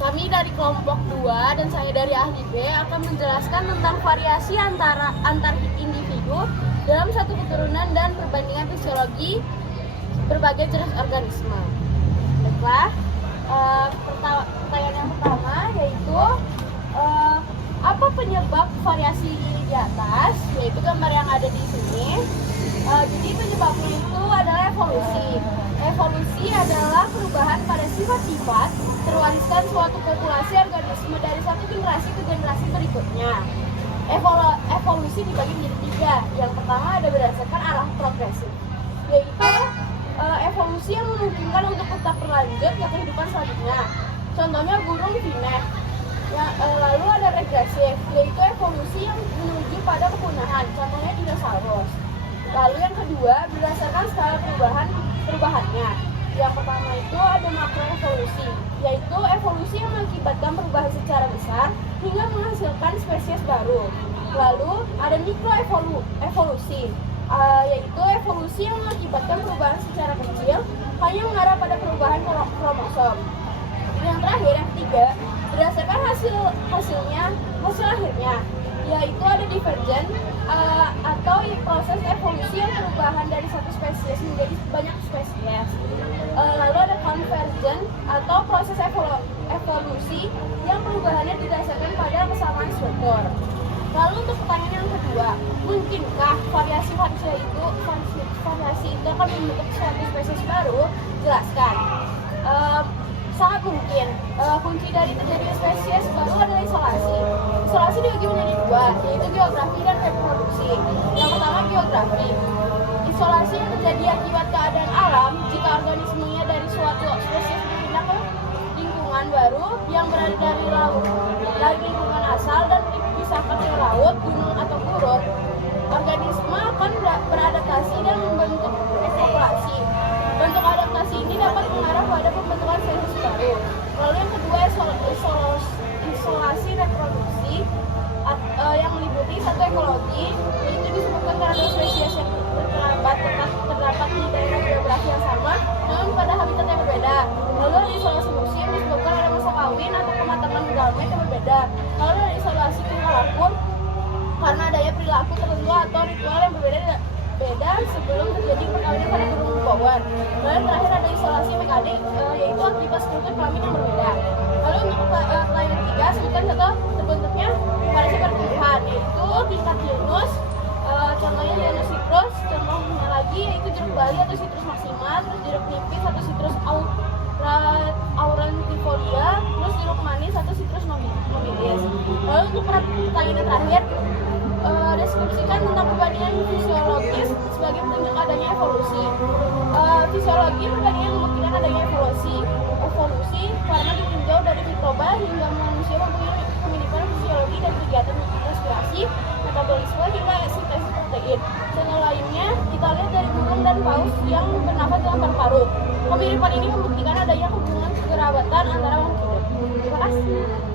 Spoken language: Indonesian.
Kami dari kelompok 2 dan saya dari ahli B akan menjelaskan tentang variasi antar individu dalam satu keturunan dan perbandingan fisiologi berbagai jenis organisme. Baiklah, pertanyaan yang pertama yaitu apa penyebab variasi di atas, yaitu gambar yang ada di sini. Jadi penyebabnya itu adalah evolusi. Evolusi adalah perubahan pada sifat-sifat terwariskan suatu populasi organisme dari satu generasi ke generasi berikutnya. Evolusi dibagi menjadi 3. Yang pertama ada berdasarkan arah progresif, yaitu evolusi yang memungkinkan untuk tetap berlanjut ke kehidupan selanjutnya. Contohnya burung pineh. Lalu ada regresif, yaitu evolusi yang menuju pada kepunahan. Contohnya dinosaurus. Lalu yang kedua berdasarkan skala perubahannya. Yang pertama itu ada makroevolusi, yaitu evolusi yang mengakibatkan perubahan secara besar hingga menghasilkan spesies baru. Lalu ada mikroevolusi, yaitu evolusi yang mengakibatkan perubahan secara kecil hanya mengarah pada perubahan kromosom. Yang terakhir, yang ketiga, berdasarkan hasil akhirnya, yaitu ada divergen atau proses evolusi yang perubahan dari satu spesies menjadi banyak spesies. Lalu ada konvergen atau proses evolusi yang perubahannya didasarkan pada kesamaan struktur. Lalu untuk pertanyaan yang kedua, mungkinkah variasi itu akan membentuk suatu spesies baru? Jelaskan. Sangat mungkin. Kunci dari terjadinya spesies baru adalah isolasi. Isolasi dibagi menjadi 2, yaitu geografi dan reproduksi. Yang pertama geografi. Isolasi yang terjadi akibat keadaan alam jika organismenya dari suatu spesies berpindah ke lingkungan baru yang berada dari lingkungan asal dan dipisahkan ke laut, gunung atau gurun. Organisme akan beradaptasi dan membentuk populasi. Bentuk adaptasi ini dapat mengarah pada pembentukan spesies baru. Lalu yang kedua isolasi reproduksi yang meliputi satu ekologi, yaitu disebutkan karena spesies yang terdapat di daerah geografi yang sama namun pada habitat yang berbeda. Lalu ada isolasi musim disebabkan oleh masa kawin atau kematangan gamet yang berbeda. Lalu ada isolasi tingkah laku karena adanya perilaku tertentu atau ritual yang berbeda sebelum terjadi perkawinan pada burung bower. Lalu terakhir ada isolasi mekanik, yaitu akibat struktur kelamin yang berbeda. Lalu untuk pertanyaan ketiga, sebutkan contoh terbentuknya variasi pertumbuhan, yaitu tingkat genus, contohnya genus citrus, contohnya lagi yaitu jeruk bali atau citrus maximal, terus jeruk nipis atau citrus aurantifolia, terus jeruk manis atau citrus nobilis. Lalu untuk pertanyaan terakhir, deskripsikan tentang perbandingan fisiologis sebagai petunjuk adanya evolusi. Fisiologi perbandingan membuktikan adanya evolusi karena ditinjau dari mikroba hingga manusia mempunyai kemiripan fisiologi dan kegiatan respirasi, metabolisme hingga sintesis protein. Contoh lainnya kita lihat dari burung dan paus yang bernafas dalam paru-paru. Kemiripan ini membuktikan adanya hubungan kekerabatan antara makhluk hidup. Terima kasih.